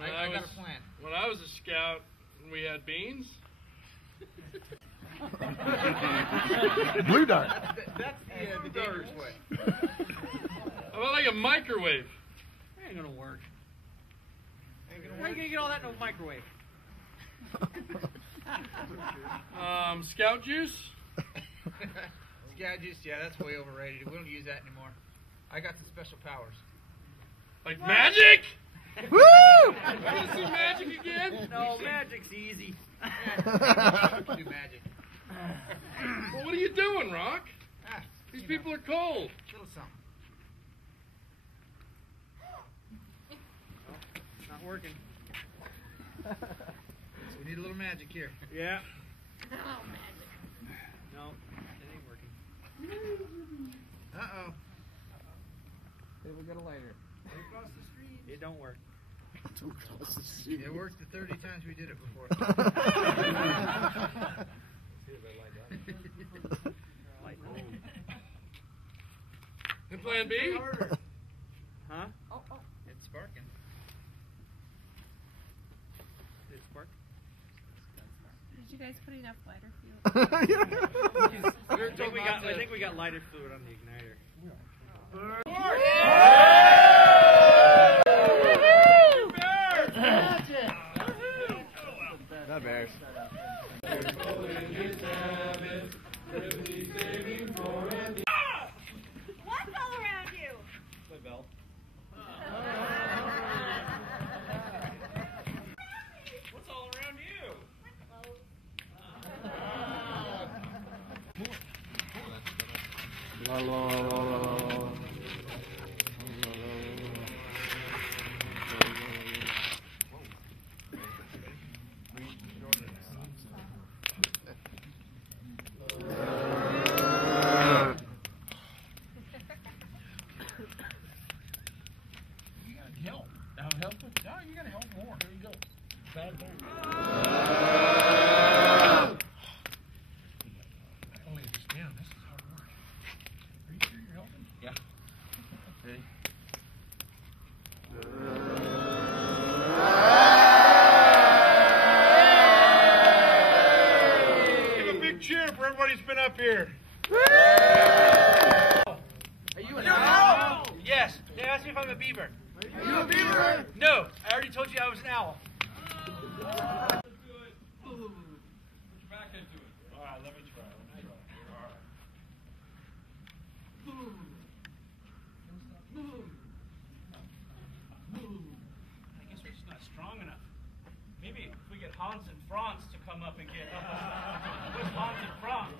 I got a plan. When I was a scout, we had beans. Blue dart. That's the dangerous way. How about like a microwave? That ain't gonna work. How are you gonna get all that in a microwave? Scout juice? Scout juice, yeah, that's way overrated. We don't use that anymore. I got some special powers. Like magic? Woo! You gonna see magic again? No, magic's easy. Do magic. Well, what are you doing, Rock? These people are cold. Little something. It's not working. So we need a little magic here. Yeah. Oh, magic. No, it ain't working. Uh-oh. Hey, we got a lighter. Across the street. It don't work. It worked the 30 times we did it before. And plan B? Huh? Oh. It's sparking. Did it spark? Did you guys put enough lighter fuel? I think we got lighter fluid on the igniter. Not bears. What's all around you? My belt. What's all around you? La, la, la, la, la. Everybody's been up here. Are you an owl? Yes. They asked me if I'm a beaver. Are you a beaver? No, I already told you I was an owl. Put your back into it. All right, let me try. All right. I guess we're just not strong enough. Maybe if we get Hans and Franz to come up and get us. Where's Hans and Franz?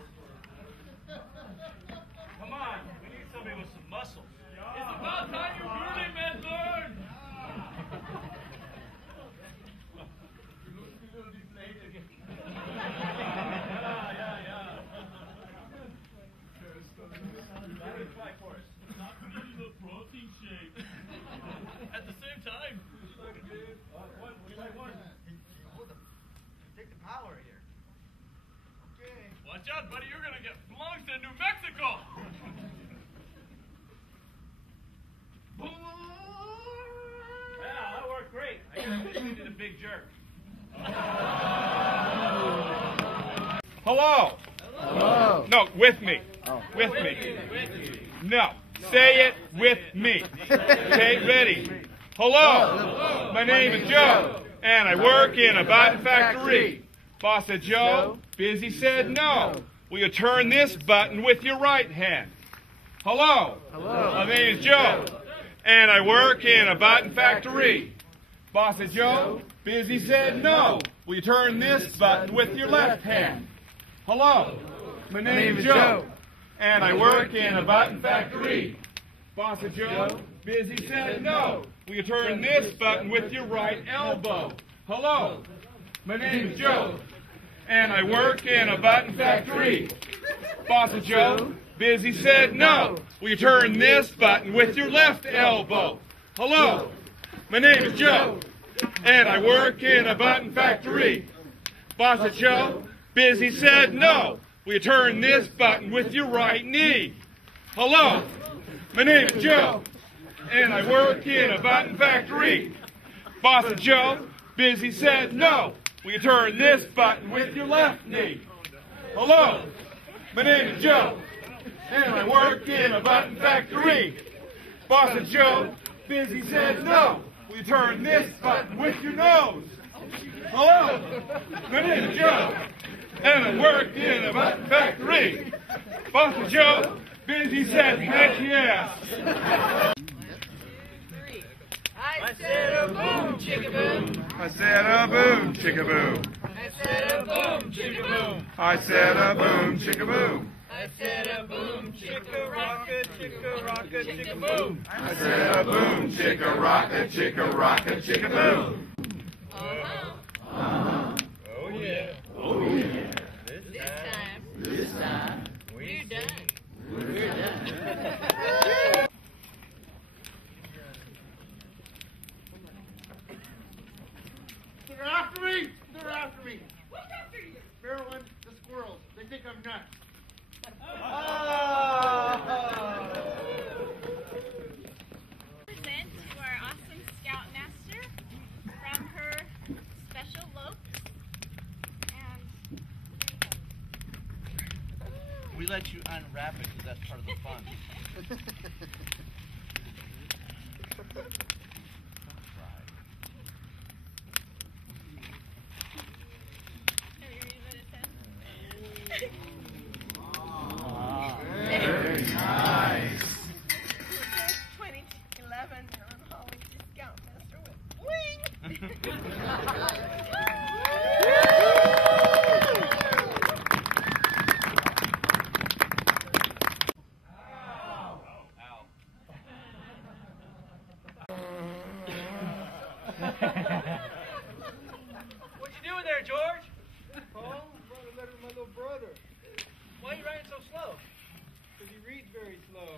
Come on, we need somebody with some muscles. It's about time you really men learn. At the same time. Take the power here. Okay. Watch out, buddy. You're gonna get flung to New Mexico. Yeah, that worked great. I guess we did a big jerk. Hello. Hello. No, with me. Oh. With me. No. Say it with me. Okay, ready. Hello. My name is Joe, and I work in a button factory. Boss said, Joe, busy said no. Will you turn this button with your right hand? Hello. Hello. My name is Joe, and I work in a button factory. Boss said, Joe, busy said no. Will you turn this button with your left hand? Hello. My name is Joe, and I work in a button factory. Boss said, Joe, busy said no. Will you turn this button with your right elbow? Hello. My name is Joe, and I work in a button factory. Boss said, Joe, busy said no. Will you turn this button with your left elbow? Hello. My name is Joe, and I work in a button factory. Boss said, Joe, busy said no. Will you turn this button with your right knee? Hello. My name is Joe, and I work in a button factory. Boss said Joe, Busy said no. Will you turn this button with your left knee? Hello, my name is Joe, and I work in a button factory. Boss said Joe, Busy said no. Will you turn this button with your nose? Hello, my name is Joe, and I work in a button factory. Boss said Joe, Busy said heck yes. I said a boom, chicka boom. I said a boom, chicka boom. I said a boom, chicka boom. I said a boom, chicka boom. I said a boom, chicka rocka, chicka boom. I said a boom, chicka rocka, chicka boom. Oh yeah. Oh yeah. This time, we're done. They're after me! They're after me! Maryland, the squirrels. They think I'm nuts. Present to our awesome Scoutmaster from her special lope. And We let you unwrap it because that's part of the fun. are you ready what it says? Very nice. 2011, I'm Holly, the Scoutmaster with wing. What you doing there, George? Oh, brought a letter to my little brother. Why are you writing so slow? Because he reads very slow.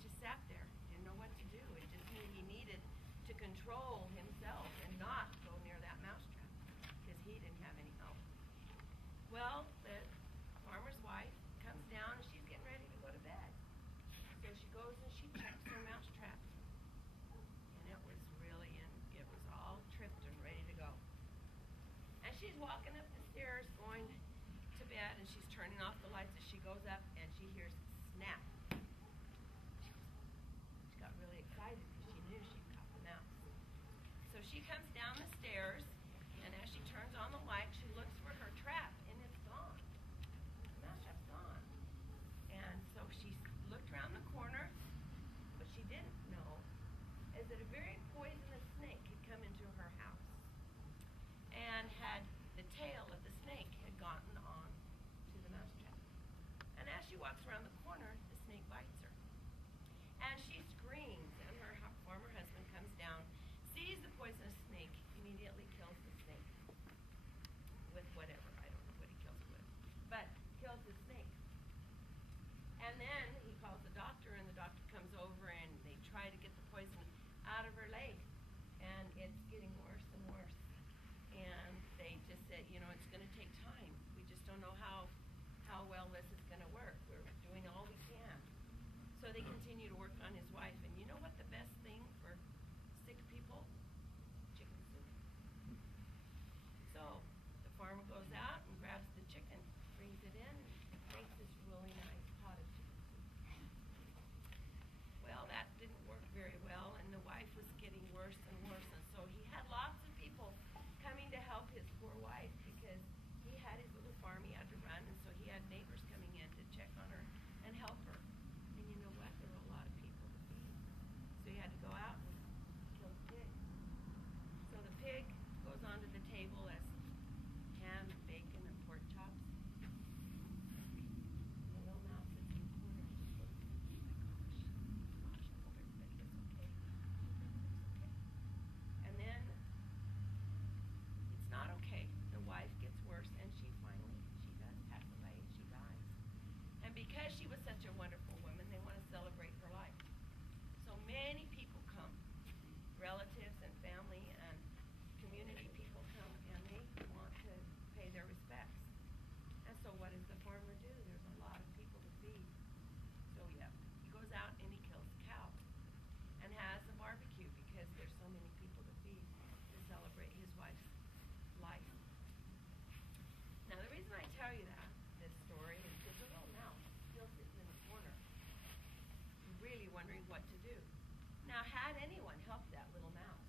just sat there, didn't know what to do. It just knew he needed to control himself and not go near that mousetrap because he didn't have any help. Well, the farmer's wife comes down and she's getting ready to go to bed. So she goes and she checks her mousetrap. And it was really it was all tripped and ready to go. And she's walking up the stairs going to bed and she's turning off the lights as she goes up and she hears snap. She got really excited because she knew she'd caught the mouse. So she comes down the stairs and as she turns on the light she looks for her trap and it's gone. The mouse trap's gone. And so she looked around the corner. What she didn't know is that a very poisonous snake had come into her house and had the tail of the snake had gotten on to the mousetrap. And as she walks around the corner, the snake bites her. And she screams, and her farmer husband comes down, sees the poisonous snake, immediately kills the snake with whatever. I don't know what he kills it with, but kills the snake. And then he calls the doctor, and the doctor comes over, and they try to get the poison out of her leg. And it's getting worse and worse. And they just said, you know, it's going to take time. We just don't know how well this is going to work. We're doing all we can. So they continue to work on his wife. And you know what the best thing for sick people? Chicken soup. So the farmer goes out and grabs the chicken, brings it in, and makes this really nice pot of chicken soup. Well, that didn't work very well, and the wife was getting worse and worse. And so he had lots of people coming to help his poor wife because he had his little farm he had to run, and so he had neighbors coming in to check on her and help her. And you know what? There were a lot of people to feed. So he had to go out and kill the pig. So the pig goes onto the table as ham, bacon, and pork chops. And the little mouse sits in the corner and just looks, oh my gosh, I hope everybody is okay. And then it's not okay. The wife gets worse and she does pass away. She dies. And because she was such a wonderful woman, they want to celebrate her life. So many people come. Relatives and family and community people come and they want to pay their respects. And so what does the farmer do? There's a lot of people to feed. So yeah, he goes out and he kills a cow and has a barbecue because there's so many people to feed to celebrate his wife's life. Now the reason I tell you this story is because the little mouse still sitting in the corner, really wondering what to do. Now had anyone helped that little mouse,